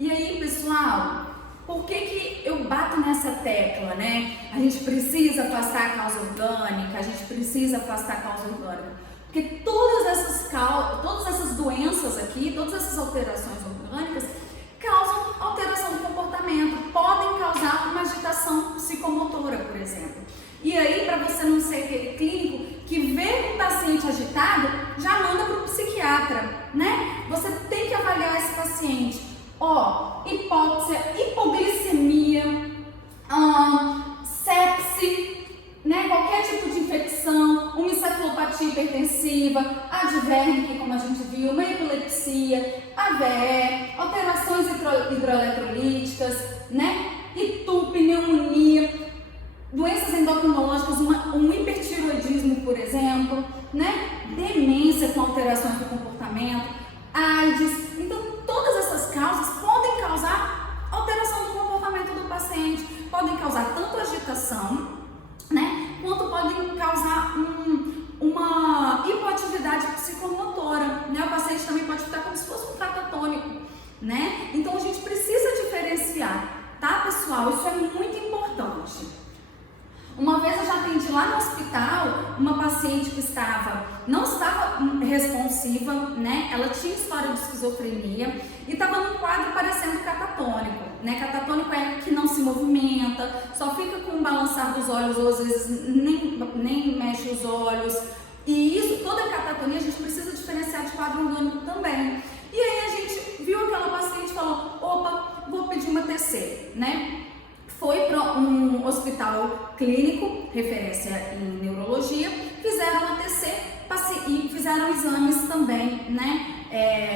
E aí, pessoal, por que eu bato nessa tecla, né? A gente precisa afastar a causa orgânica, a gente precisa afastar a causa orgânica. Porque todas essas doenças aqui, todas essas alterações orgânicas causam alteração do comportamento, podem causar uma agitação psicomotora, por exemplo. E aí, para você não ser aquele clínico que vê um paciente agitado, já manda para o psiquiatra, né? Você tem que avaliar esse paciente. Hipóxia, hipoglicemia, sepse, né? Qualquer tipo de infecção, uma encefalopatia hipertensiva, advérnica, como a gente viu, uma epilepsia, AVE, alterações hidroeletrolíticas, né? ITU, pneumonia, doenças endocrinológicas, um hipertiroidismo, por exemplo, né? Demência com alterações do comportamento, AIDS. Então, todas essas causas podem causar alteração do comportamento do paciente, podem causar tanto agitação, né? Quanto podem causar uma hipoatividade psicomotora, né? O paciente também pode ficar como se fosse um catatônico, né? Então, a gente precisa diferenciar, tá, pessoal? Isso é muito importante. Uma vez eu já atendi lá no hospital uma paciente que não estava responsiva, né? Ela tinha história de esquizofrenia e estava num quadro parecendo catatônico, né? Catatônico é que não se movimenta, só fica com o balançar dos olhos ou às vezes nem mexe os olhos. E isso, toda a catatonia, a gente precisa diferenciar de quadro orgânico também. E aí a gente viu aquela paciente e falou, opa, vou pedir uma TC, né? Foi para um hospital clínico, referência em neurologia, fizeram uma TC e fizeram exames também, né?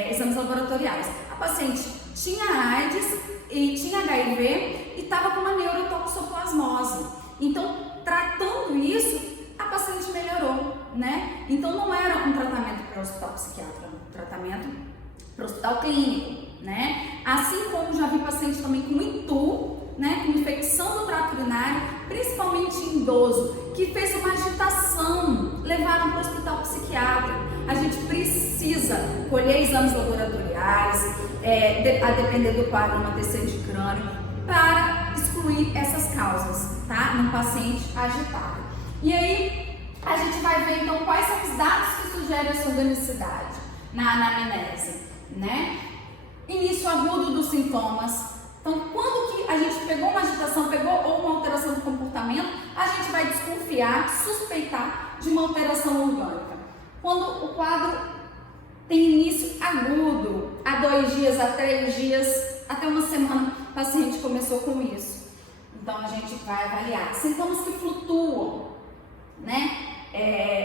Exames laboratoriais. A paciente tinha AIDS e tinha HIV e estava com uma neurotoxoplasmose. Então, tratando isso, a paciente melhorou, né? Então, não era um tratamento para o hospital psiquiátrico, era um tratamento para o hospital clínico, né? Assim como já vi paciente também com ITU, né, com infecção do trato urinário, principalmente em idoso, que fez uma agitação, levaram para o hospital psiquiátrico. A gente precisa colher exames laboratoriais, a depender do quadro, uma TC de crânio, para excluir essas causas, tá, num paciente agitado. E aí, a gente vai ver então quais são os dados que sugerem essa organicidade na anamnese, né? Início agudo dos sintomas. Então, quando que a gente pegou uma agitação, ou uma alteração do comportamento, a gente vai desconfiar, suspeitar de uma alteração orgânica. Quando o quadro tem início agudo, há 2 dias, há 3 dias, até uma semana, o paciente começou com isso. Então, a gente vai avaliar. Sintomas que flutuam, né?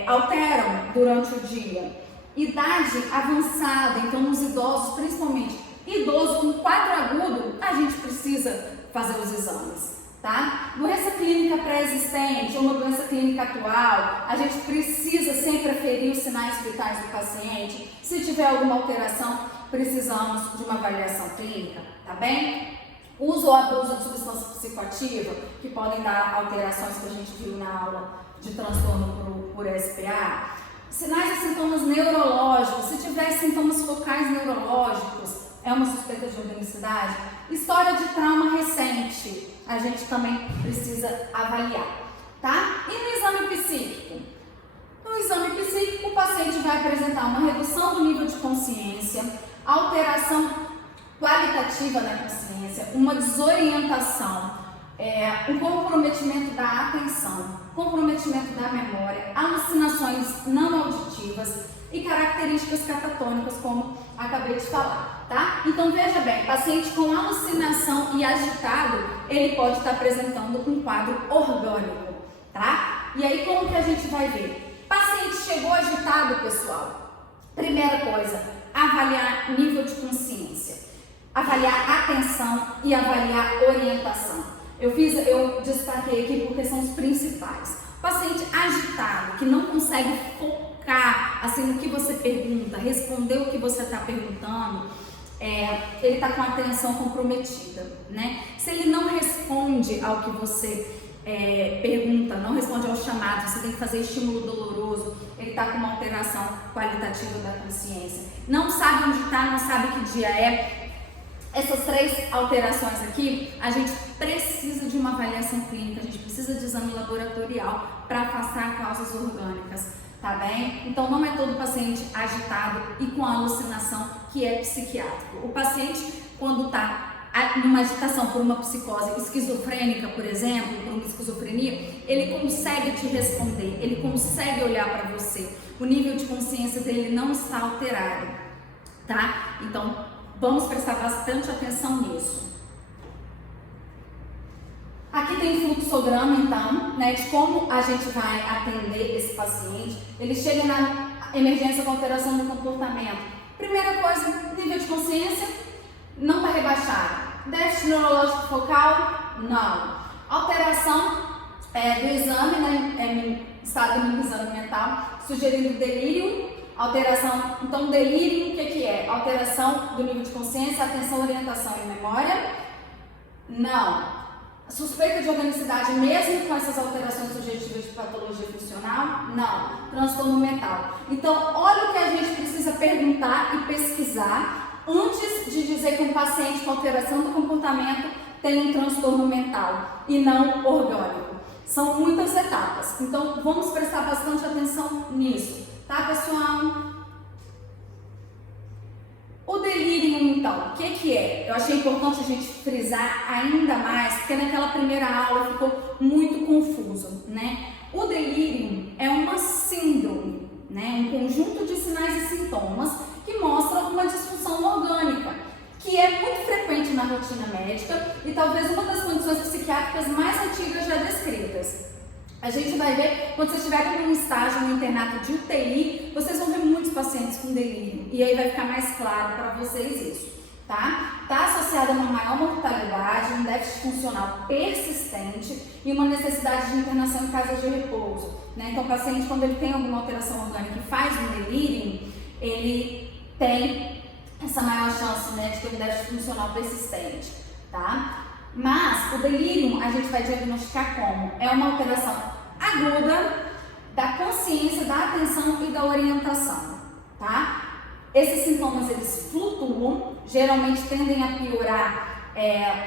Alteram durante o dia. Idade avançada, então nos idosos principalmente. Idoso com quadro agudo, a gente precisa fazer os exames, tá? Doença clínica pré-existente ou uma doença clínica atual, a gente precisa sempre aferir os sinais vitais do paciente. Se tiver alguma alteração, precisamos de uma avaliação clínica, tá bem? Uso ou abuso de substância psicoativa, que podem dar alterações que a gente viu na aula de transtorno por SPA. Sinais e sintomas neurológicos, se tiver sintomas focais neurológicos, é uma suspeita de organicidade. História de trauma recente, a gente também precisa avaliar, tá? E no exame psíquico? No exame psíquico, o paciente vai apresentar uma redução do nível de consciência, alteração qualitativa da consciência, uma desorientação, um comprometimento da atenção, comprometimento da memória, alucinações não auditivas e características catatônicas, como acabei de falar, tá? Então, veja bem, paciente com alucinação e agitado, ele pode estar apresentando um quadro orgânico, tá? E aí, como que a gente vai ver? Paciente chegou agitado, pessoal. Primeira coisa, avaliar nível de consciência, avaliar atenção e avaliar orientação. Eu destaquei aqui porque são os principais. Paciente agitado, que não consegue focar assim, no que você pergunta, responder o que você está perguntando, ele está com a atenção comprometida, né? Se ele não responde ao que você pergunta, não responde ao chamado, você tem que fazer estímulo doloroso, ele está com uma alteração qualitativa da consciência. Não sabe onde está, não sabe que dia Essas 3 alterações aqui, a gente precisa de uma avaliação clínica, a gente precisa de exame laboratorial para afastar causas orgânicas, tá bem? Então não é todo paciente agitado e com alucinação que é psiquiátrico. O paciente, quando está numa agitação por uma psicose esquizofrênica, por exemplo, por uma esquizofrenia, ele consegue te responder, ele consegue olhar para você. O nível de consciência dele não está alterado, tá? Então, vamos prestar bastante atenção nisso. Aqui tem fluxograma, então, né, de como a gente vai atender esse paciente. Ele chega na emergência com alteração do comportamento. Primeira coisa, nível de consciência não está rebaixado. Déficit neurológico focal? Não. Alteração do exame, né, estado do exame mental, sugerindo delírio. Alteração, então delírio, o que é? Alteração do nível de consciência, atenção, orientação e memória? Não. Suspeita de organicidade mesmo com essas alterações subjetivas de patologia funcional? Não. Transtorno mental. Então, olha o que a gente precisa perguntar e pesquisar antes de dizer que um paciente com alteração do comportamento tem um transtorno mental e não orgânico. São muitas etapas, então vamos prestar bastante atenção nisso, tá, pessoal? O delírio, então, o que é? Eu achei importante a gente frisar ainda mais, porque naquela primeira aula ficou muito confuso, né? O delírio é uma síndrome, né? Um conjunto de sinais e sintomas que mostram uma disfunção orgânica, que é muito frequente na rotina médica e talvez uma das condições psiquiátricas mais antigas já descritas. A gente vai ver, quando vocês estiverem num estágio, no internato de UTI, vocês vão ver muitos pacientes com delírio, e aí vai ficar mais claro para vocês isso, tá? Está associado a uma maior mortalidade, um déficit funcional persistente e uma necessidade de internação em casas de repouso, né? Então, o paciente, quando ele tem alguma alteração orgânica e faz um delírio, ele tem essa maior chance, né, de ter um déficit funcional persistente, tá? Mas o delírio a gente vai diagnosticar como? É uma alteração aguda da consciência, da atenção e da orientação, tá? Esses sintomas, eles flutuam, geralmente tendem a piorar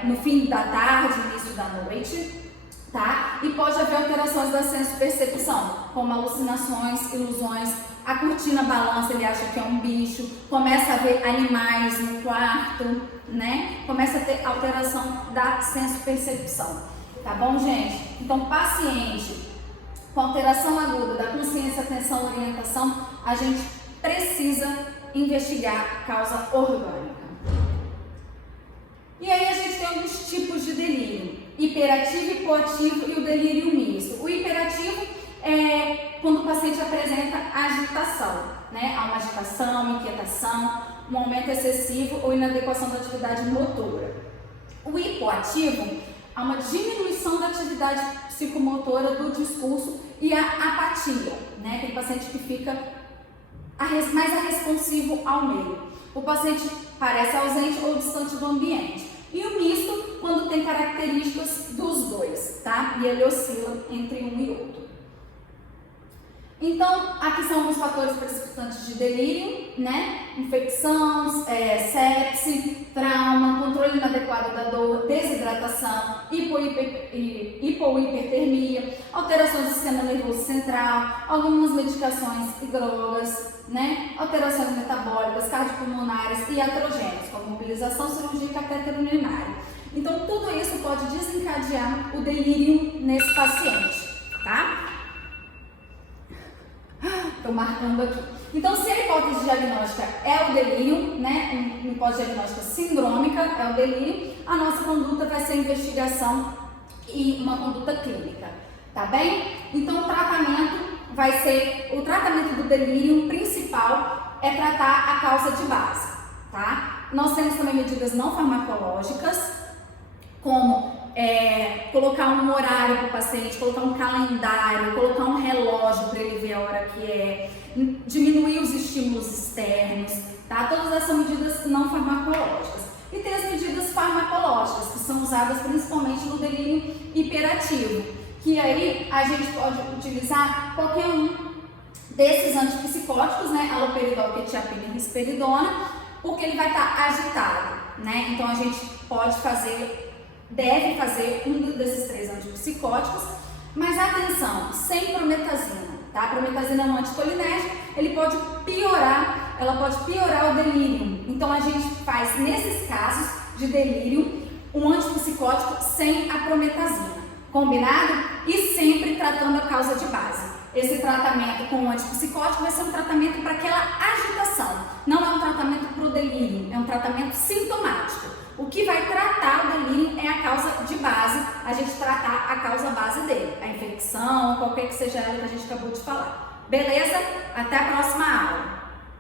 no fim da tarde, início da noite, tá? E pode haver alterações da senso-percepção, como alucinações, ilusões. A cortina balança, ele acha que é um bicho, começa a ver animais no quarto, né? Começa a ter alteração da senso-percepção, tá bom, gente? Então, paciente com alteração aguda da consciência, atenção, orientação, a gente precisa investigar causa orgânica. E aí a gente tem alguns tipos de delírio: hiperativo, hipoativo e o delírio misto. O hiperativo é quando o paciente apresenta agitação, né? Há uma agitação, inquietação, um aumento excessivo ou inadequação da atividade motora. O hipoativo há uma diminuição da atividade psicomotora do discurso e a apatia, né? Tem paciente que fica mais responsivo ao meio. O paciente parece ausente ou distante do ambiente. E o misto, quando tem características dos dois, tá? E ele oscila entre um e outro. Então, aqui são alguns fatores precipitantes de delírio, né? Infecção, sepse, trauma, controle inadequado da dor, desidratação, hipohipertermia, alterações do sistema nervoso central, algumas medicações e drogas, né? Alterações metabólicas, cardiopulmonares e iatrogênicos, como mobilização, cirurgia e catéter urinário. Então, tudo isso pode desencadear o delírio nesse paciente, tá? Estou marcando aqui. Então, se a hipótese diagnóstica é o delírio, né, uma hipótese diagnóstica sindrômica é o delírio, a nossa conduta vai ser investigação e uma conduta clínica, tá bem? Então, o tratamento do delírio principal é tratar a causa de base, tá? Nós temos também medidas não farmacológicas, como colocar um horário para o paciente, colocar um calendário, colocar um relógio para ele ver a hora que é, diminuir os estímulos externos, tá? Todas essas medidas não farmacológicas. E tem as medidas farmacológicas, que são usadas principalmente no delírio hiperativo, que aí a gente pode utilizar qualquer um desses antipsicóticos, né? Haloperidol, quetiapina e risperidona, porque ele vai estar agitado, né? Então a gente pode fazer, deve fazer um desses 3 antipsicóticos, mas atenção, sem prometazina, tá? A prometazina é um anticolinérgico, ele pode piorar, ela pode piorar o delírio. Então a gente faz, nesses casos de delírio, um antipsicótico sem a prometazina, combinado? E sempre tratando a causa de base. Esse tratamento com o antipsicótico vai ser um tratamento para aquela agitação, não é um tratamento para o delírio, é um tratamento sintomático. O que vai tratar o delírio é a causa de base, a gente tratar a causa base dele, a infecção, qualquer que seja ela que a gente acabou de falar. Beleza? Até a próxima aula!